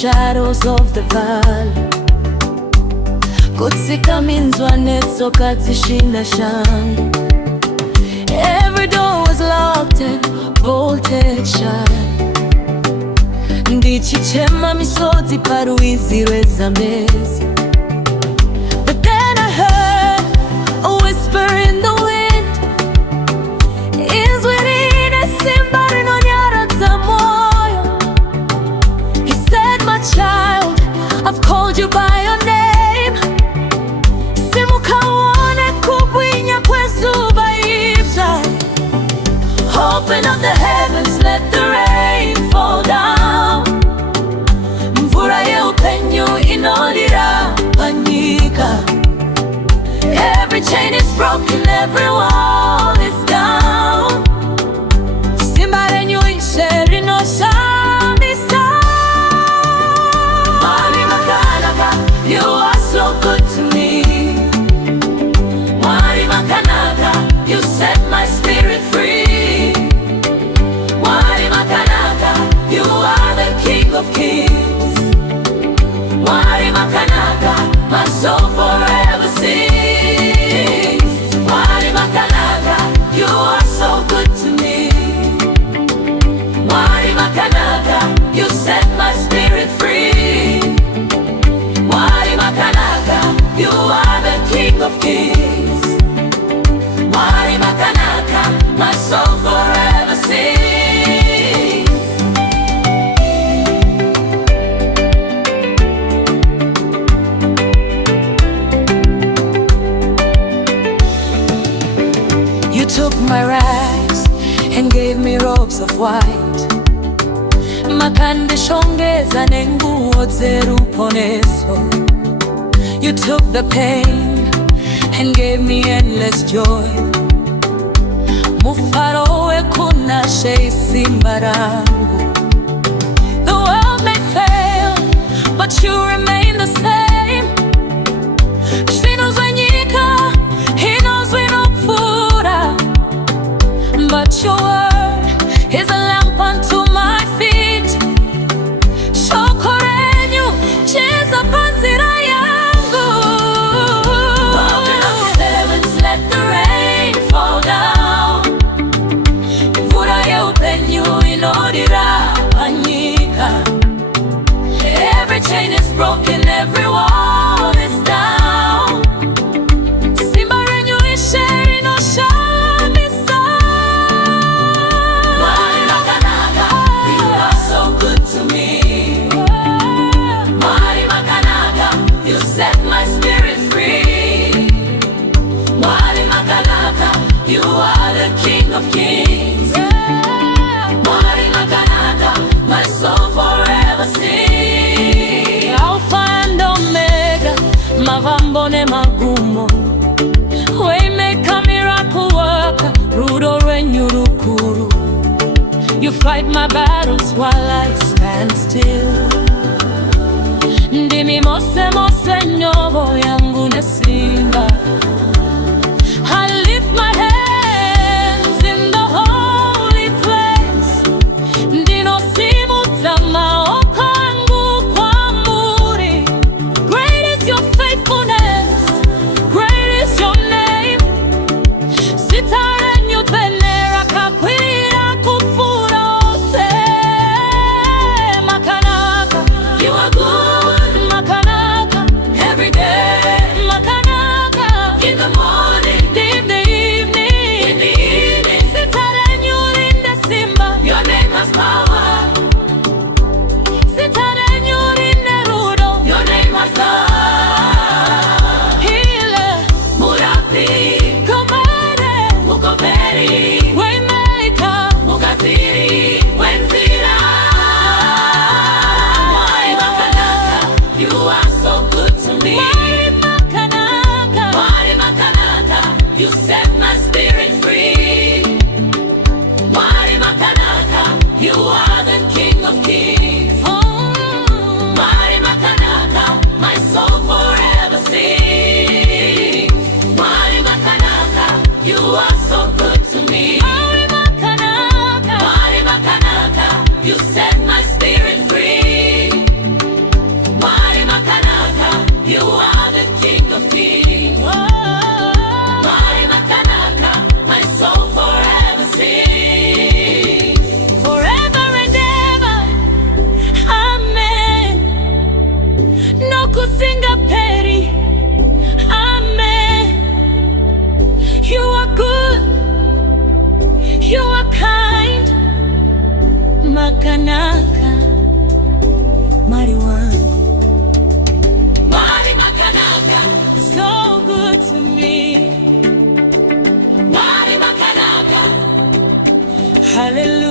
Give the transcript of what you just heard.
shadows of the valley. Kutsikaminzwa netsoka zishinda shangu. Every door was locked and bolted shut. Ndichichema misozi paruizi rwezamezi. But then I heard a whisper in the wind. Is within a simbari no nyarata moyo. He said, my child, I've called you by your name. Simukaone kubwinya kwezuba ibza. Open up the heavens, let the rain fall down. MVURA YEUPENYU inolira panika. Every chain is broken, every wall is down. Simbare nyuishe rinosha misa. Mari makanaka, you are so good to me. Mari makanaka, you set my spirit free. Mari makanaka, you are the King of Kings. Mari makanaka, my soul forever sings. Mari makanaka, you are so good to me. Mari makanaka, you set my spirit free. Mari makanaka, you are the King of Kings. Mari makanaka, my soul forever sings. You took my rags and gave me robes of white. Makandishongeza nenguo zeruponeso. You took the pain and gave me endless joy. Mufarowe kuna sheisi marangu. The world may fail, but you remain the same. She knows when yika, he knows when upfura. But your word is a lamp unto my feet. Shokorenyu, cheza panzira yangu. Open up the heavens, let the rain fall down. MVURA YEUPENYU inolira panika. Every chain is broken, every wall is down. Simbare nyuishe rinosha misa. Mari makanaka, you are so good to me. Mari makanaka, you set my spirit free. Mari makanaka, you are the King of Kings. Mari makanaka, my soul forever sings. Alpha and Omega, mavambo ne magumo. Waymaker, miracle worker, rudo rwenyu rukuru. You fight my battles while I stand still. Ndimi mose mose nyobo yangu nesimba. I lift my hands in the holy place. Ndino simu tama okangu kwa muri. Great is your faithfulness, great is your name. Sitare nyupenera kakwira kufura ose. Makanaka, you are good. Makanaka, every day. Makanaka, in the morning, in the evening, in the evening. Sitare nyurinde simba, your name has power. Sitare nyurinde rudo, your name has love. Healer, Murapi, Commander, Mukoperi, Waymaker, Mukaziri, Wenzira. Mari makanaka, you are so good to me. Mari makanaka, Mari makanaka, you set my spirit free. Mari makanaka, you are the King of Kings. Mari makanaka, my soul forever sings. Mari makanaka, you are so good to me. Mari makanaka, you set my spirit free. makanaka, mighty one. Mighty makanaka, so good to me. Mighty makanaka, hallelujah.